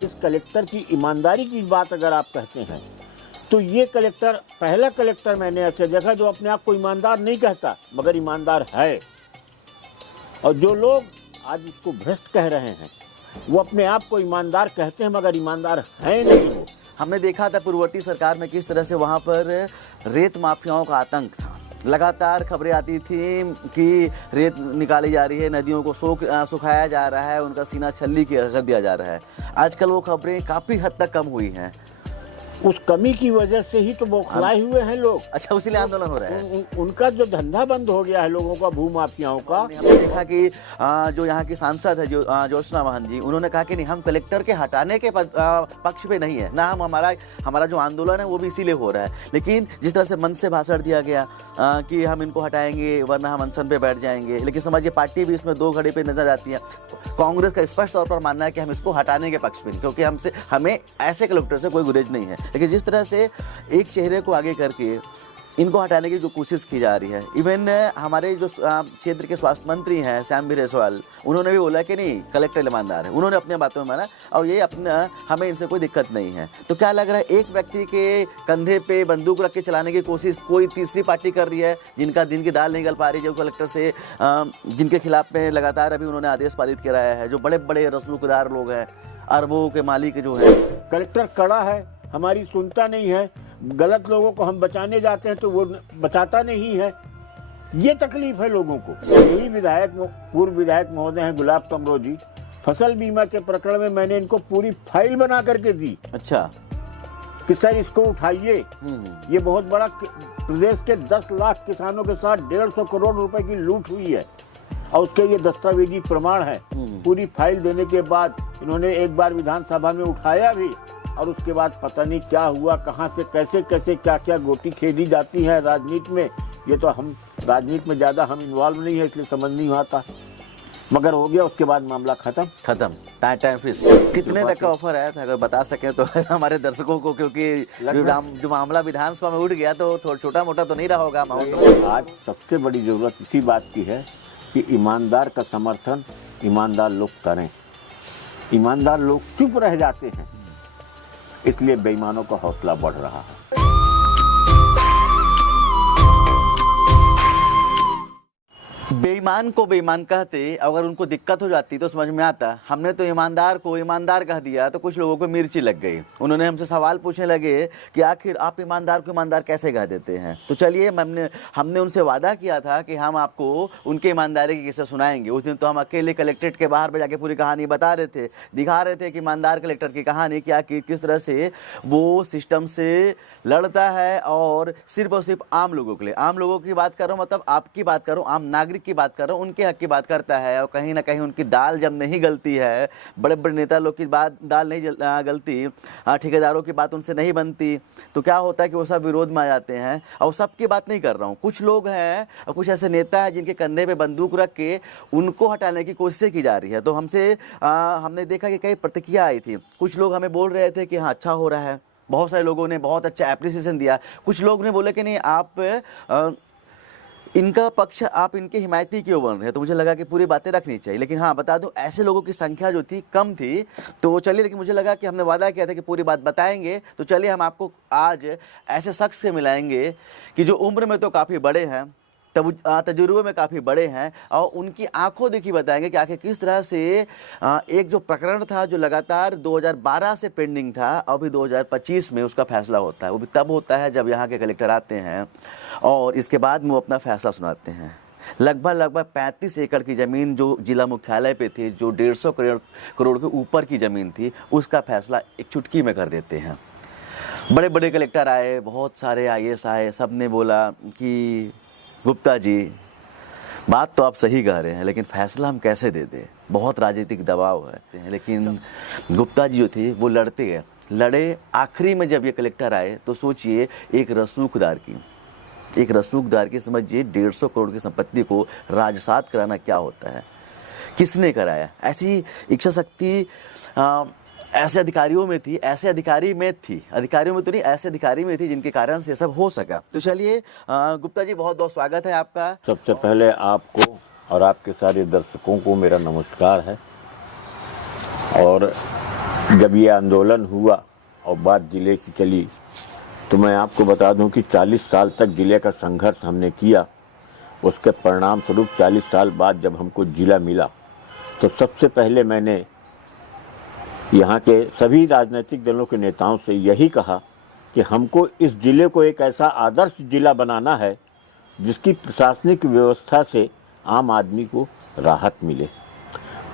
इस कलेक्टर की ईमानदारी की बात अगर आप कहते हैं तो ये कलेक्टर पहला कलेक्टर मैंने ऐसे देखा जो अपने आप को ईमानदार नहीं कहता मगर ईमानदार है। और जो लोग आज इसको भ्रष्ट कह रहे हैं वो अपने आप को ईमानदार कहते हैं मगर ईमानदार है नहीं वो। हमने देखा था पूर्ववर्ती सरकार में किस तरह से वहाँ पर रेत माफियाओं का आतंक था। लगातार खबरें आती थी कि रेत निकाली जा रही है, नदियों को सुखाया जा रहा है, उनका सीना छल्ली कर दिया जा रहा है। आजकल वो खबरें काफ़ी हद तक कम हुई हैं। उस कमी की वजह से ही तो बौखलाए हुए हैं लोग। अच्छा, उसीलिए आंदोलन हो रहा है। उनका जो धंधा बंद हो गया है लोगों का, भूमाफियाओं का। हमने देखा कि जो यहाँ की सांसद है जो ज्योत्सना महंत जी, उन्होंने कहा कि नहीं, हम कलेक्टर के हटाने के पक्ष पे नहीं है ना, हम हमारा जो आंदोलन है वो भी इसीलिए हो रहा है। लेकिन जिस तरह से मन से भाषण दिया गया कि हम इनको हटाएंगे वरना हम अनशन पे बैठ जाएंगे, लेकिन समझिए पार्टी भी इसमें दो घड़ी पे नजर आती है। कांग्रेस का स्पष्ट तौर पर मानना है कि हम इसको हटाने के पक्ष में नहीं, क्योंकि हमें ऐसे कलेक्टर से कोई गुरेज नहीं है। लेकिन जिस तरह से एक चेहरे को आगे करके इनको हटाने की जो कोशिश की जा रही है, इवन हमारे जो क्षेत्र के स्वास्थ्य मंत्री हैं श्याम बिरेसवाल, उन्होंने भी बोला कि नहीं, कलेक्टर ईमानदार है। उन्होंने अपने बातों में माना और ये हमें इनसे कोई दिक्कत नहीं है। तो क्या लग रहा है, एक व्यक्ति के कंधे पे बंदूक रख के चलाने की कोशिश कोई तीसरी पार्टी कर रही है, दिन की दाल नहीं गल पा रही, जो कलेक्टर से जिनके खिलाफ में लगातार अभी उन्होंने आदेश पारित कराया है, जो बड़े बड़े रसूखदार लोग हैं, अरबों के मालिक जो है। कलेक्टर कड़ा है, हमारी सुनता नहीं है, गलत लोगों को हम बचाने जाते हैं तो वो बचाता नहीं है। ये तकलीफ है लोगों को। यही पूर्व विधायक महोदय हैं गुलाब कमरो जी, फसल बीमा के प्रकरण में मैंने इनको पूरी फाइल बना करके दी। अच्छा, कि सर इसको उठाइए, ये बहुत बड़ा प्रदेश के 10 लाख किसानों के साथ 150 करोड़ रुपए की लूट हुई है और उसके ये दस्तावेजी प्रमाण है। पूरी फाइल देने के बाद इन्होंने एक बार विधानसभा में उठाया भी और उसके बाद पता नहीं क्या हुआ, कहां से कैसे कैसे क्या क्या गोटी खेली जाती है राजनीति में। ये तो हम राजनीति में ज्यादा हम इन्वॉल्व नहीं है इसलिए समझ नहीं आता, मगर हो गया। उसके बाद मामला खत्म। Time fish. कितने तक का ऑफर आया था, अगर बता सके तो हमारे दर्शकों को, क्योंकि जो मामला विधानसभा में उठ गया तो थोड़ा छोटा मोटा तो नहीं रहा होगा अमाउंट। आज सबसे बड़ी जरूरत इसी बात की है कि ईमानदार का समर्थन ईमानदार लोग करें। ईमानदार लोग चुप रह जाते हैं, इसलिए बेईमानों का हौसला बढ़ रहा है। बेईमान को बेईमान कहते, अगर उनको दिक्कत हो जाती तो समझ में आता। हमने तो ईमानदार को ईमानदार कह दिया तो कुछ लोगों को मिर्ची लग गई। उन्होंने हमसे सवाल पूछने लगे कि आखिर आप ईमानदार को ईमानदार कैसे कह देते हैं। तो चलिए, हमने उनसे वादा किया था कि हम आपको उनके ईमानदारी की किस्सा सुनाएंगे। उस दिन तो हम अकेले कलेक्ट्रेट के बाहर जाके पूरी कहानी बता रहे थे, दिखा रहे थे कि ईमानदार कलेक्टर की कहानी क्या, किस तरह से वो सिस्टम से लड़ता है और सिर्फ आम लोगों के लिए, आम लोगों की बात कर रहा हूँ, मतलब आपकी बात कर रहा हूँ, आम नागरिक की बात कर रहा हूँ, उनके हक की बात करता है। और कहीं ना कहीं उनकी दाल जब नहीं गलती है, बड़े बड़े नेता लोग की बात दाल नहीं गलती, ठेकेदारों की बात उनसे नहीं बनती, तो क्या होता है कि वो सब विरोध में आ जाते हैं। और सबकी बात नहीं कर रहा हूँ, कुछ लोग हैं और कुछ ऐसे नेता हैं जिनके कंधे पे बंदूक रख के उनको हटाने की कोशिश की जा रही है। तो हमने देखा कि कई प्रतिक्रिया आई थी। कुछ लोग हमें बोल रहे थे कि हाँ, अच्छा हो रहा है, बहुत सारे लोगों ने बहुत अच्छा एप्रिसिएशन दिया। कुछ लोग ने बोले कि नहीं, आप इनका पक्ष, आप इनके हिमायती क्यों बन रहे हैं। तो मुझे लगा कि पूरी बातें रखनी चाहिए। लेकिन हाँ, बता दूं, ऐसे लोगों की संख्या जो थी कम थी। तो चलिए, लेकिन मुझे लगा कि हमने वादा किया था कि पूरी बात बताएंगे। तो चलिए, हम आपको आज ऐसे शख्स से मिलाएंगे कि जो उम्र में तो काफ़ी बड़े हैं, तजुर्बे में काफ़ी बड़े हैं, और उनकी आंखों देखी बताएंगे कि आखिर किस तरह से एक जो प्रकरण था जो लगातार 2012 से पेंडिंग था, अभी 2025 में उसका फैसला होता है। वो भी तब होता है जब यहाँ के कलेक्टर आते हैं और इसके बाद में वो अपना फैसला सुनाते हैं। लगभग 35 एकड़ की ज़मीन जो जिला मुख्यालय पे थी, जो 150 करोड़ के ऊपर की ज़मीन थी, उसका फैसला एक चुटकी में कर देते हैं। बड़े बड़े कलेक्टर आए, बहुत सारे IAS आए, सब ने बोला कि गुप्ता जी, बात तो आप सही कह रहे हैं, लेकिन फैसला हम कैसे दे दें, बहुत राजनीतिक दबाव है। लेकिन गुप्ता जी जो थे वो लड़े। आखिरी में जब ये कलेक्टर आए तो सोचिए, एक रसूखदार की समझिए 150 करोड़ की संपत्ति को राजसात कराना क्या होता है, किसने कराया। ऐसी इच्छा शक्ति ऐसे अधिकारियों में थी, ऐसे अधिकारियों में तो नहीं, ऐसे अधिकारी में थी जिनके कारण से सब हो सका। तो चलिए, गुप्ता जी, बहुत बहुत स्वागत है आपका। सबसे पहले आपको और आपके सारे दर्शकों को मेरा नमस्कार है। और जब ये आंदोलन हुआ और बात जिले की चली, तो मैं आपको बता दूं कि 40 साल तक जिले का संघर्ष हमने किया। उसके परिणाम स्वरूप 40 साल बाद जब हमको जिला मिला, तो सबसे पहले मैंने यहाँ के सभी राजनीतिक दलों के नेताओं से यही कहा कि हमको इस जिले को एक ऐसा आदर्श जिला बनाना है जिसकी प्रशासनिक व्यवस्था से आम आदमी को राहत मिले।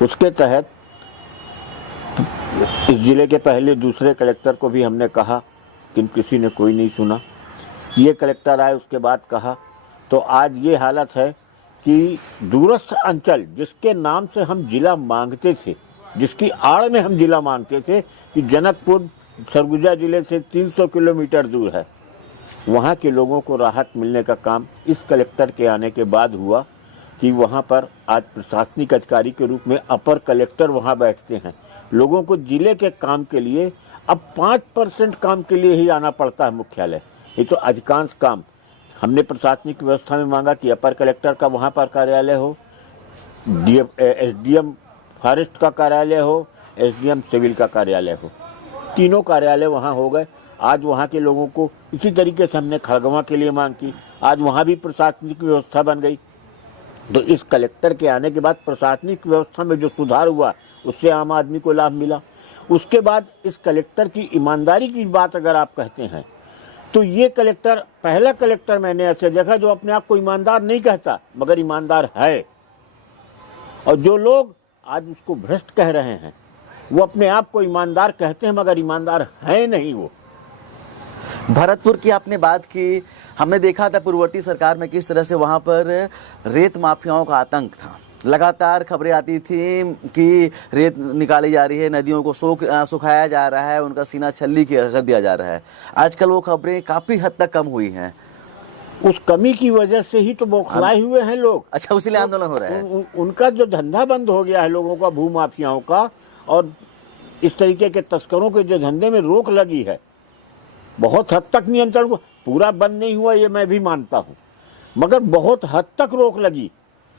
उसके तहत इस जिले के पहले दूसरे कलेक्टर को भी हमने कहा, लेकिन किसी ने कोई नहीं सुना। ये कलेक्टर आए, उसके बाद कहा, तो आज ये हालत है कि दूरस्थ अंचल जिसके नाम से हम जिला मांगते थे, जिसकी आड़ में हम जिला मांगते थे कि जनकपुर सरगुजा जिले से 300 किलोमीटर दूर है, वहाँ के लोगों को राहत मिलने का काम इस कलेक्टर के आने के बाद हुआ कि वहाँ पर आज प्रशासनिक अधिकारी के रूप में अपर कलेक्टर वहाँ बैठते हैं। लोगों को जिले के काम के लिए अब 5% काम के लिए ही आना पड़ता है मुख्यालय। ये तो अधिकांश काम हमने प्रशासनिक व्यवस्था में मांगा कि अपर कलेक्टर का वहाँ पर कार्यालय हो, एसडीएम फॉरेस्ट का कार्यालय हो, एसडीएम सिविल का कार्यालय हो, तीनों कार्यालय वहाँ हो गए। आज वहाँ के लोगों को इसी तरीके से हमने खड़गवां के लिए मांग की, आज वहाँ भी प्रशासनिक व्यवस्था बन गई। तो इस कलेक्टर के आने के बाद प्रशासनिक व्यवस्था में जो सुधार हुआ उससे आम आदमी को लाभ मिला। उसके बाद इस कलेक्टर की ईमानदारी की बात अगर आप कहते हैं तो ये कलेक्टर पहला कलेक्टर मैंने ऐसे देखा जो अपने आप को ईमानदार नहीं कहता मगर ईमानदार है, और जो लोग आज उसको भ्रष्ट कह रहे हैं वो अपने आप को ईमानदार कहते हैं मगर ईमानदार है नहीं। वो भरतपुर की आपने बात की, हमने देखा था पूर्ववर्ती सरकार में किस तरह से वहाँ पर रेत माफियाओं का आतंक था। लगातार खबरें आती थी कि रेत निकाली जा रही है, नदियों को सुखाया जा रहा है, उनका सीना छल्ली कर दिया जा रहा है। आजकल वो खबरें काफ़ी हद तक कम हुई हैं। उस कमी की वजह से ही तो बौखलाए हुए हैं लोग। अच्छा, उसीलिए आंदोलन हो रहा है। उनका जो धंधा बंद हो गया है लोगों का, भूमाफियाओं का और इस तरीके के तस्करों के जो धंधे में रोक लगी है, बहुत हद तक नियंत्रण को, पूरा बंद नहीं हुआ ये मैं भी मानता हूँ, मगर बहुत हद तक रोक लगी।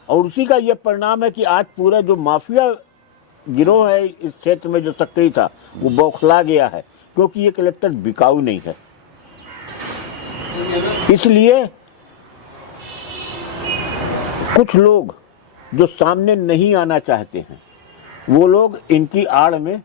और उसी का ये परिणाम है कि आज पूरा जो माफिया गिरोह है इस क्षेत्र में जो सक्रिय था वो बौखला गया है, क्योंकि ये कलेक्टर बिकाऊ नहीं है। इसलिए कुछ लोग जो सामने नहीं आना चाहते हैं वो लोग इनकी आड़ में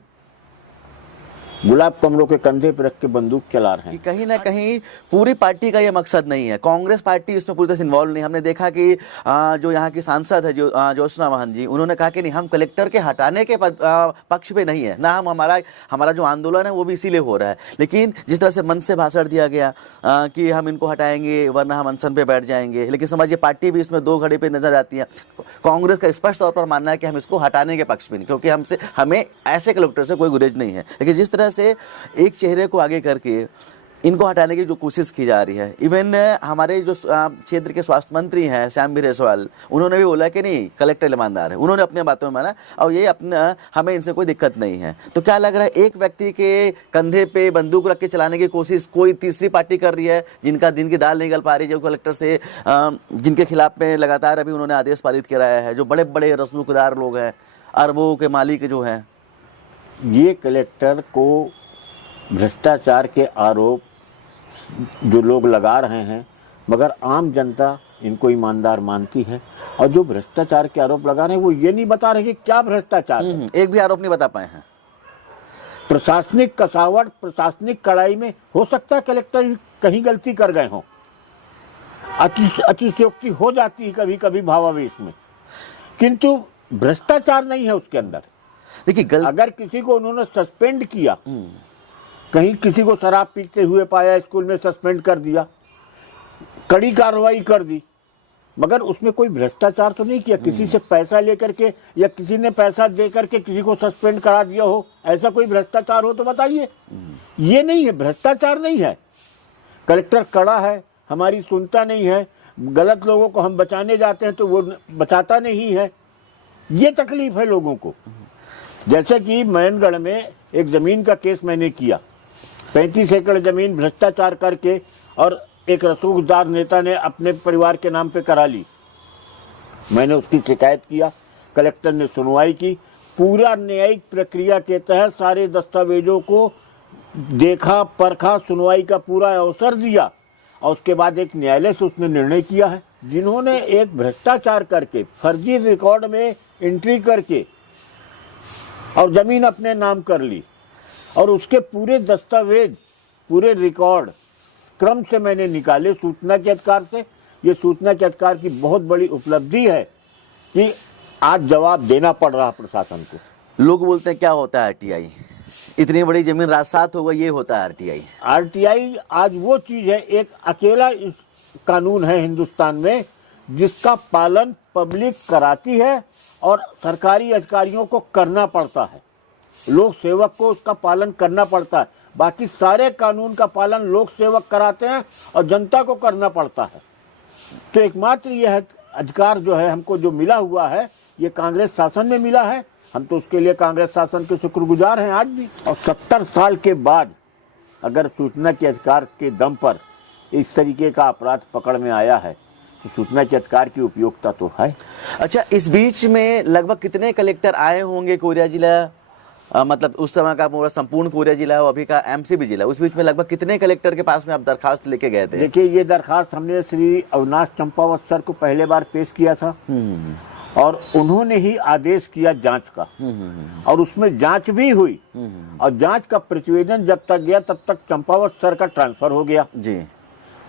गुलाब कमलों के कंधे पर रख के बंदूक चला रहे हैं। कि कहीं ना कहीं पूरी पार्टी का ये मकसद नहीं है, कांग्रेस पार्टी इसमें पूरी तरह से इन्वॉल्व नहीं। हमने देखा कि जो यहाँ की सांसद है जो ज्योत्सना महंत जी, उन्होंने कहा कि नहीं, हम कलेक्टर के हटाने के पक्ष पे नहीं है ना, हम हमारा जो आंदोलन है वो भी इसीलिए हो रहा है। लेकिन जिस तरह से मन से भाषण दिया गया कि हम इनको हटाएंगे वरना हम अनशन पे बैठ जाएंगे, लेकिन समझिए पार्टी भी इसमें दो घड़े पे नजर आती है। कांग्रेस का स्पष्ट तौर पर मानना है कि हम इसको हटाने के पक्ष में नहीं, क्योंकि हमें ऐसे कलेक्टर से कोई गुरेज नहीं है। लेकिन जिस तरह से एक चेहरे को आगे करके इनको हटाने की जो कोशिश की जा रही है, इवन हमारे जो क्षेत्र के स्वास्थ्य मंत्री हैं श्याम बिरेसवाल, उन्होंने भी बोला कि नहीं, कलेक्टर ईमानदार है। उन्होंने अपने बातों में माना और ये अपना हमें इनसे कोई दिक्कत नहीं है। तो क्या लग रहा है, एक व्यक्ति के कंधे पे बंदूक रख के चलाने की कोशिश कोई तीसरी पार्टी कर रही है जिनका दिन की दाल नहीं गल पा रही, जो कलेक्टर से जिनके खिलाफ में लगातार अभी उन्होंने आदेश पारित कराया है, जो बड़े बड़े रसूखदार लोग हैं, अरबों के मालिक जो हैं। ये कलेक्टर को भ्रष्टाचार के आरोप जो लोग लगा रहे हैं, मगर आम जनता इनको ईमानदार मानती है। और जो भ्रष्टाचार के आरोप लगा रहे हैं वो ये नहीं बता रहे कि क्या भ्रष्टाचार है। एक भी आरोप नहीं बता पाए हैं। प्रशासनिक कसावट, प्रशासनिक कड़ाई में हो सकता है कलेक्टर कहीं गलती कर गए हों, अतिशयोक्ति हो जाती है कभी कभी भावावेश में, किंतु भ्रष्टाचार नहीं है उसके अंदर। देखिए, अगर किसी को उन्होंने सस्पेंड किया, कहीं किसी को शराब पीते हुए पाया, स्कूल में सस्पेंड कर दिया, कड़ी कार्रवाई कर दी, मगर उसमें कोई भ्रष्टाचार तो नहीं किया। किसी से पैसा लेकर के या किसी ने पैसा दे करके किसी को सस्पेंड करा दिया हो, ऐसा कोई भ्रष्टाचार हो तो बताइए। ये नहीं है, भ्रष्टाचार नहीं है। कलेक्टर कड़ा है, हमारी सुनता नहीं है, गलत लोगों को हम बचाने जाते हैं तो वो बचाता नहीं है। ये तकलीफ है लोगों को। जैसे कि मैनगढ़ में एक जमीन का केस मैंने किया, 35 एकड़ जमीन भ्रष्टाचार करके और एक रसूखदार नेता ने अपने परिवार के नाम पे करा ली। मैंने उसकी शिकायत किया, कलेक्टर ने सुनवाई की, पूरा न्यायिक प्रक्रिया के तहत सारे दस्तावेजों को देखा, परखा, सुनवाई का पूरा अवसर दिया और उसके बाद एक न्यायालय से उसने निर्णय किया है। जिन्होंने एक भ्रष्टाचार करके, फर्जी रिकॉर्ड में एंट्री करके और जमीन अपने नाम कर ली और उसके पूरे दस्तावेज, पूरे रिकॉर्ड क्रम से मैंने निकाले सूचना के अधिकार से। ये सूचना के अधिकार की बहुत बड़ी उपलब्धि है कि आज जवाब देना पड़ रहा प्रशासन को। लोग बोलते हैं क्या होता है आरटीआई, इतनी बड़ी जमीन राजसात होगा, ये होता है आरटीआई। आरटीआई आज वो चीज है, एक अकेला इस कानून है हिंदुस्तान में जिसका पालन पब्लिक कराती है और सरकारी अधिकारियों को करना पड़ता है, लोक सेवक को उसका पालन करना पड़ता है। बाकी सारे कानून का पालन लोक सेवक कराते हैं और जनता को करना पड़ता है। तो एकमात्र यह अधिकार जो है हमको जो मिला हुआ है, ये कांग्रेस शासन में मिला है। हम तो उसके लिए कांग्रेस शासन के शुक्रगुजार हैं आज भी। और 70 साल के बाद अगर सूचना के अधिकार के दम पर इस तरीके का अपराध पकड़ में आया है तो सूचना के अधिकार की उपयोगिता तो है। अच्छा, इस बीच में लगभग कितने कलेक्टर आए होंगे कोरिया जिला, मतलब उस समय का पूरा संपूर्ण कोरिया जिला और अभी का एमसीबी जिला, उस बीच में लगभग कितने कलेक्टर के पास में आप दरखास्त लेके गए थे? देखिए, ये दरखास्त हमने श्री अविनाश चंपावत सर को पहले बार पेश किया था और उन्होंने ही आदेश किया जांच का और उसमें जांच भी हुई और जांच का प्रतिवेदन जब तक गया तब तक चंपावत सर का ट्रांसफर हो गया जी।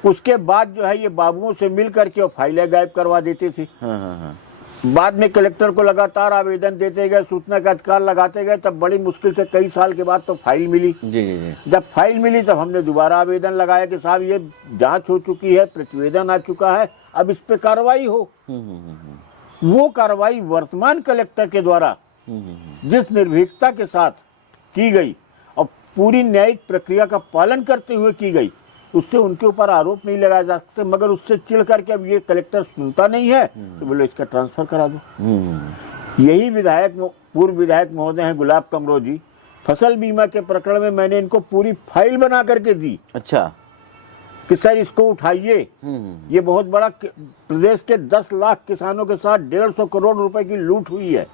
उसके बाद जो है ये बाबुओं से मिल करके और फाइलें गायब करवा देती थी। बाद में कलेक्टर को लगातार आवेदन देते गए, सूचना का अधिकार लगाते गए, तब बड़ी मुश्किल से कई साल के बाद तो फाइल मिली। जी। जब फाइल मिली तब हमने दोबारा आवेदन लगाया कि साहब ये जांच हो चुकी है, प्रतिवेदन आ चुका है, अब इस पे कार्रवाई हो। वो कार्रवाई वर्तमान कलेक्टर के द्वारा जिस निर्भीकता के साथ की गई और पूरी न्यायिक प्रक्रिया का पालन करते हुए की गई, उससे उनके ऊपर आरोप नहीं लगाया जा सकते। मगर उससे चिढ़ करके अब ये कलेक्टर सुनता नहीं है तो बोले इसका ट्रांसफर करा दो। यही विधायक, पूर्व विधायक महोदय हैं गुलाब कमरो जी, फसल बीमा के प्रकरण में मैंने इनको पूरी फाइल बना करके दी। अच्छा, कि सर इसको उठाइए, ये बहुत बड़ा प्रदेश के 10 लाख किसानों के साथ 150 करोड़ रुपए की लूट हुई है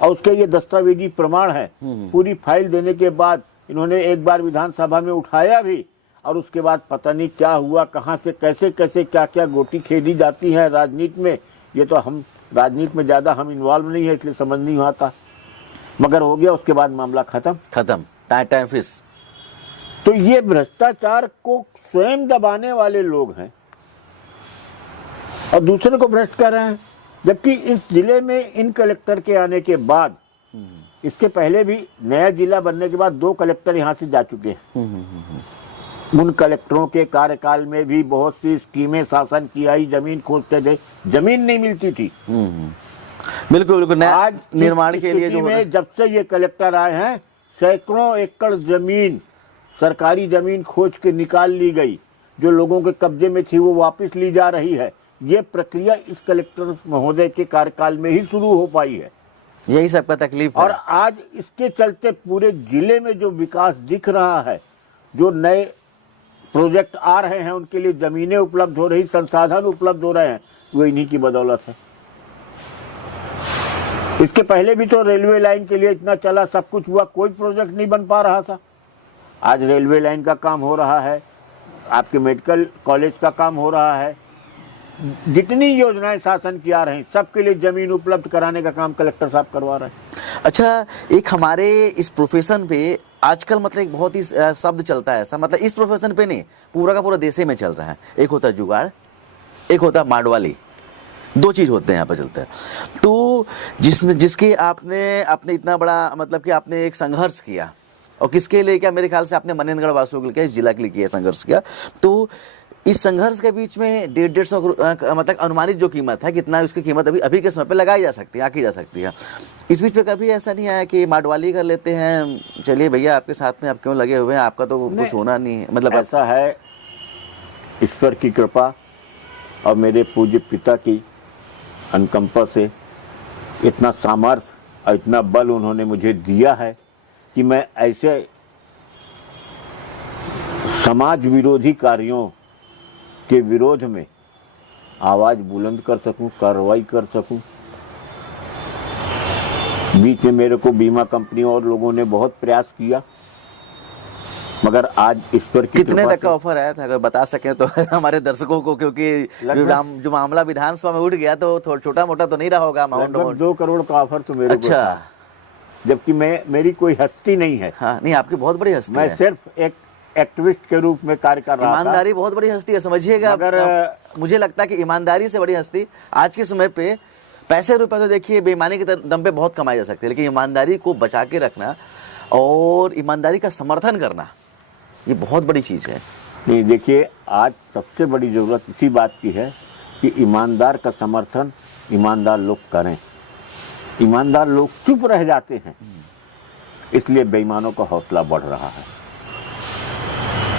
और उसके ये दस्तावेजी प्रमाण है। पूरी फाइल देने के बाद इन्होंने एक बार विधानसभा में उठाया भी और उसके बाद पता नहीं क्या हुआ, कहां से कैसे कैसे क्या क्या गोटी खेदी जाती है राजनीति में। ये तो हम राजनीति में ज्यादा हम इन्वॉल्व नहीं है इसलिए समझ नहीं आता, मगर हो गया। उसके बाद मामला खत्म टाइम फिश। तो ये भ्रष्टाचार को स्वयं दबाने वाले लोग हैं और दूसरे को भ्रष्ट कर रहे हैं। जबकि इस जिले में इन कलेक्टर के आने के बाद, इसके पहले भी नया जिला बनने के बाद 2 कलेक्टर यहाँ से जा चुके हैं। उन कलेक्टरों के कार्यकाल में भी बहुत सी स्कीमें शासन की आई, जमीन खोजते थे, जमीन नहीं मिलती थी। बिल्कुल आज निर्माण के लिए जो में जब से ये कलेक्टर आए हैं, सैकड़ों एकड़ जमीन, सरकारी जमीन खोज के निकाल ली गई, जो लोगों के कब्जे में थी वो वापस ली जा रही है। ये प्रक्रिया इस कलेक्टर महोदय के कार्यकाल में ही शुरू हो पाई है। यही सबका तकलीफ है। और आज इसके चलते पूरे जिले में जो विकास दिख रहा है, जो नए प्रोजेक्ट आ रहे हैं, उनके लिए जमीनें उपलब्ध हो रही, संसाधन उपलब्ध हो रहे हैं, वो इन्हीं की बदौलत है। इसके पहले भी तो रेलवे लाइन के लिए इतना चला, सब कुछ हुआ, कोई प्रोजेक्ट नहीं बन पा रहा था। आज रेलवे लाइन का काम हो रहा है, आपके मेडिकल कॉलेज का काम हो रहा है, जितनी योजनाएं शासन की आ रही सबके लिए जमीन उपलब्ध कराने का काम कलेक्टर साहब करवा रहे हैं। अच्छा, एक हमारे इस प्रोफेशन पे आजकल मतलब एक बहुत ही शब्द चलता है ऐसा, मतलब इस प्रोफेशन पे नहीं, पूरा का पूरा देशे में चल रहा है। एक होता है जुगाड़, एक होता है माडवाली, 2 चीज होते हैं यहाँ पर चलते हैं। तो जिसके आपने इतना बड़ा मतलब कि आपने एक संघर्ष किया, और किसके लिए क्या, मेरे ख्याल से आपने मनेंद्रगढ़ वासियों के लिए, इस जिला के लिए किया, संघर्ष किया। तो इस संघर्ष के बीच में 150 मतलब अनुमानित जो कीमत है, कितना उसकी कीमत अभी के समय पे लगाई जा सकती है, आकी जा सकती है। इस बीच में कभी ऐसा नहीं आया कि माडवाली कर लेते हैं, चलिए भैया आपके साथ में आप क्यों लगे हुए हैं, आपका तो कुछ होना नहीं है, मतलब ऐसा है ईश्वर की कृपा और मेरे पूज्य पिता की अनुकंपा से इतना सामर्थ्य और इतना बल उन्होंने मुझे दिया है कि मैं ऐसे समाज विरोधी कार्यों के विरोध में आवाज बुलंद कर सकूं, कार्रवाई कर सकूं। बीच में मेरे को बीमा कंपनी और लोगों ने बहुत प्रयास किया, मगर आज ईश्वर की कितने कृपा तक का ऑफर आया था, अगर बता सकें तो हमारे दर्शकों को, क्योंकि जो मामला विधानसभा में उठ गया तो थोड़ा छोटा मोटा तो नहीं रहा होगा अमाउंट। 2 करोड़ का ऑफर तो मेरे को अच्छा, था। जबकि मेरी कोई हस्ती नहीं है। हाँ, नहीं, आपकी बहुत बड़ी हस्ती मैं है। सिर्फ एक एक्टिविस्ट के रूप में कार्य कर रहा था। ईमानदारी बहुत बड़ी हस्ती है, समझिएगा। मगर मुझे लगता है कि ईमानदारी से बड़ी हस्ती आज के समय पे, पैसे रुपए तो देखिए बेईमानी के दम पे बहुत कमाई जा सकती है, लेकिन ईमानदारी को बचा के रखना और ईमानदारी का समर्थन करना, ये बहुत बड़ी चीज है। नहीं, देखिए, आज सबसे बड़ी जरूरत इसी बात की है कि ईमानदार का समर्थन ईमानदार लोग करें। ईमानदार लोग चुप रह जाते हैं, इसलिए बेईमानों का हौसला बढ़ रहा है।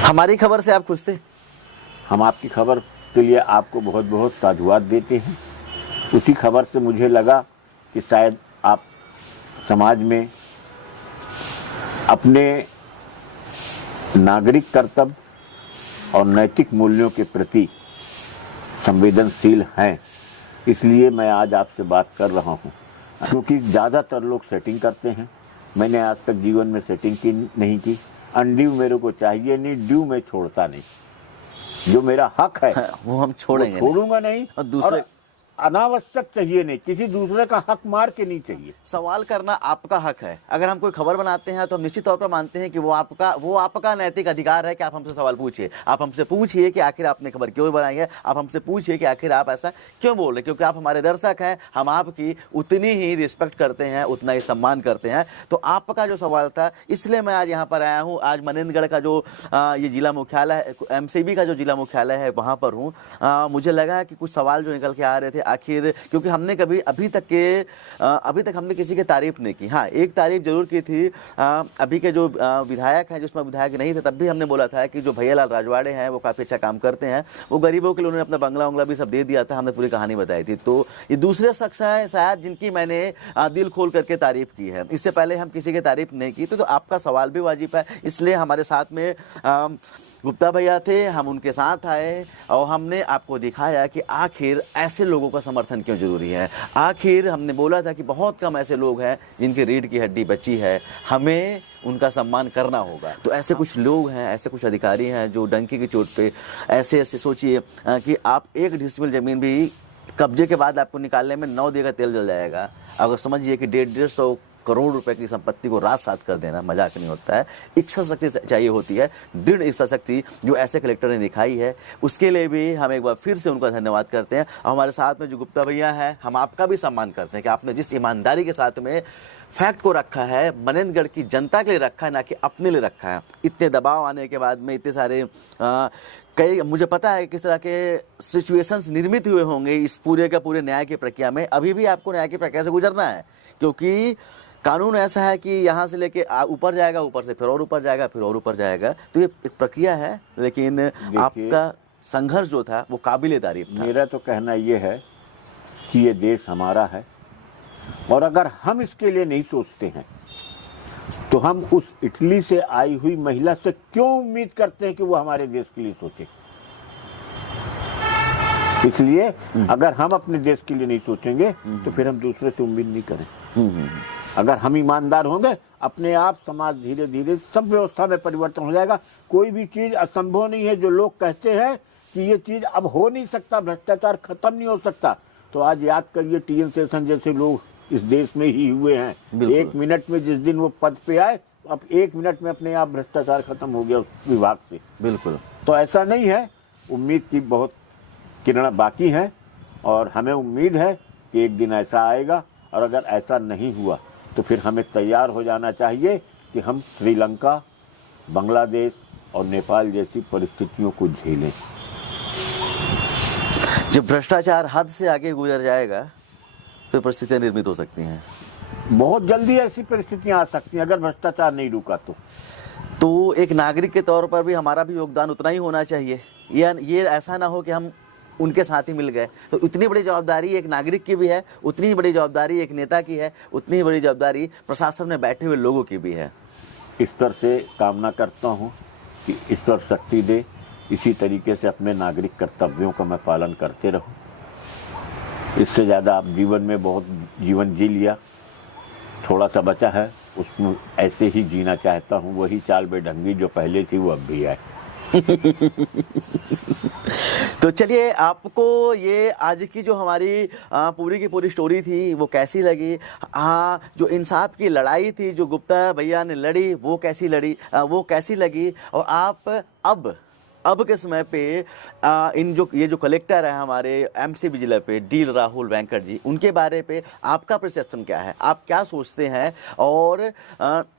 हमारी खबर से आप खुश थे? हम आपकी खबर के लिए आपको बहुत बहुत साधुवाद देते हैं। उसी खबर से मुझे लगा कि शायद आप समाज में अपने नागरिक कर्तव्य और नैतिक मूल्यों के प्रति संवेदनशील हैं, इसलिए मैं आज आपसे बात कर रहा हूं। क्योंकि ज़्यादातर लोग सेटिंग करते हैं, मैंने आज तक जीवन में सेटिंग नहीं की। अनड्यू मेरे को चाहिए नहीं, ड्यू मैं छोड़ता नहीं। जो मेरा हक है वो हम छोड़ेंगे, छोड़ूंगा नहीं। और दूसरे अनावश्यक चाहिए नहीं, किसी दूसरे का हक मार के नहीं चाहिए। सवाल करना आपका हक है। अगर हम कोई खबर बनाते हैं तो हम निश्चित तौर पर मानते हैं कि वो आपका नैतिक अधिकार है कि आप हमसे सवाल पूछिए। आप हमसे पूछिए कि आखिर आपने खबर क्यों बनाई है, आप हमसे पूछिए कि आखिर आप ऐसा क्यों बोल रहे, क्योंकि आप हमारे दर्शक हैं। हम आपकी उतनी ही रिस्पेक्ट करते हैं, उतना ही सम्मान करते हैं। तो आपका जो सवाल था, इसलिए मैं आज यहाँ पर आया हूँ। आज मनेंद्रगढ़ का जो ये जिला मुख्यालय है, MCB का जो जिला मुख्यालय है, वहाँ पर हूँ। मुझे लगा कि कुछ सवाल जो निकल के आ रहे थे, आखिर क्योंकि हमने कभी अभी तक हमने किसी की तारीफ नहीं की। हाँ, एक तारीफ जरूर की थी, अभी के जो विधायक हैं, जिसमें विधायक नहीं थे, तब भी हमने बोला था कि जो भैयालाल राजवाड़े हैं वो काफ़ी अच्छा काम करते हैं। वो गरीबों के लिए उन्होंने अपना बंगला उंगला भी सब दे दिया था, हमने पूरी कहानी बताई थी। तो ये दूसरे शख्स हैं शायद जिनकी मैंने दिल खोल करके तारीफ की है। इससे पहले हम किसी की तारीफ नहीं की। तो आपका सवाल भी वाजिब है, इसलिए हमारे साथ में गुप्ता भैया थे, हम उनके साथ आए और हमने आपको दिखाया कि आखिर ऐसे लोगों का समर्थन क्यों जरूरी है। आखिर हमने बोला था कि बहुत कम ऐसे लोग हैं जिनकी रीढ़ की हड्डी बची है, हमें उनका सम्मान करना होगा। तो ऐसे कुछ लोग हैं, ऐसे कुछ अधिकारी हैं जो डंकी की चोट पे ऐसे सोचिए कि आप 1 डिसमिल जमीन भी कब्जे के बाद आपको निकालने में 9 दिए का तेल जल जाएगा। अगर समझिए कि 150 करोड़ रुपए की संपत्ति को रात साथ कर देना मजाक नहीं होता है। इच्छा शक्ति चाहिए होती है, दृढ़ इच्छा शक्ति जो ऐसे कलेक्टर ने दिखाई है, उसके लिए भी हम एक बार फिर से उनका धन्यवाद करते हैं। और हमारे साथ में जो गुप्ता भैया है, हम आपका भी सम्मान करते हैं कि आपने जिस ईमानदारी के साथ में फैक्ट को रखा है, मनेंद्रगढ़ की जनता के लिए रखा है, ना कि अपने लिए रखा है। इतने दबाव आने के बाद में इतने सारे कई, मुझे पता है किस तरह के सिचुएशंस निर्मित हुए होंगे इस पूरे का पूरे न्याय की प्रक्रिया में। अभी भी आपको न्याय की प्रक्रिया से गुजरना है, क्योंकि कानून ऐसा है कि यहाँ से लेके ऊपर जाएगा, ऊपर से फिर और ऊपर जाएगा, फिर और ऊपर जाएगा। तो ये एक प्रक्रिया है, लेकिन आपका संघर्ष जो था वो काबिले तारीफ था। मेरा तो कहना ये है कि ये देश हमारा है, और अगर हम इसके लिए नहीं सोचते हैं तो हम उस इटली से आई हुई महिला से क्यों उम्मीद करते हैं कि वो हमारे देश के लिए सोचे। इसलिए अगर हम अपने देश के लिए नहीं सोचेंगे तो फिर हम दूसरे से उम्मीद नहीं करें। अगर हम ईमानदार होंगे, अपने आप समाज धीरे धीरे सब व्यवस्था में परिवर्तन हो जाएगा। कोई भी चीज असंभव नहीं है। जो लोग कहते हैं कि ये चीज अब हो नहीं सकता, भ्रष्टाचार खत्म नहीं हो सकता, तो आज याद करिए TN शेषन जैसे लोग इस देश में ही हुए हैं। 1 मिनट में जिस दिन वो पद पे आए, अब 1 मिनट में अपने आप भ्रष्टाचार खत्म हो गया उस विभाग से। बिल्कुल। तो ऐसा नहीं है, उम्मीद की बहुत किरण बाकी है, और हमें उम्मीद है कि एक दिन ऐसा आएगा। और अगर ऐसा नहीं हुआ तो फिर हमें तैयार हो जाना चाहिए कि हम श्रीलंका, बांग्लादेश और नेपाल जैसी परिस्थितियों को झेलें। जब भ्रष्टाचार हद से आगे गुजर जाएगा तो परिस्थितियां निर्मित हो सकती हैं। बहुत जल्दी ऐसी परिस्थितियां आ सकती हैं अगर भ्रष्टाचार नहीं रुका तो एक नागरिक के तौर पर भी हमारा भी योगदान उतना ही होना चाहिए। ये ऐसा ना हो कि हम उनके साथ ही मिल गए। तो इतनी बड़ी जवाबदारी एक नागरिक की भी है, उतनी ही बड़ी जवाबदारी एक नेता की है, उतनी ही बड़ी जवाबदारी प्रशासन में बैठे हुए लोगों की भी है। ईश्वर से कामना करता हूँ कि ईश्वर शक्ति दे, इसी तरीके से अपने नागरिक कर्तव्यों का मैं पालन करते रहूँ। इससे ज़्यादा आप जीवन में बहुत जीवन जी लिया, थोड़ा सा बचा है, उसमें ऐसे ही जीना चाहता हूँ, वही चाल बेढंगी जो पहले थी वो अब भी है। तो चलिए, आपको ये आज की जो हमारी पूरी की पूरी स्टोरी थी वो कैसी लगी? हाँ, जो इंसाफ की लड़ाई थी जो गुप्ता भैया ने लड़ी वो कैसी लगी? और आप अब के समय पे ये जो कलेक्टर है हमारे एमसीबी जिले पे, डी राहुल वेंकट जी, उनके बारे पे आपका परसेप्शन क्या है? आप क्या सोचते हैं? और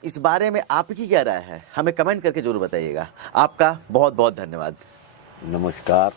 इस बारे में आपकी क्या राय है? हमें कमेंट करके जरूर बताइएगा। आपका बहुत बहुत धन्यवाद। नमस्कार।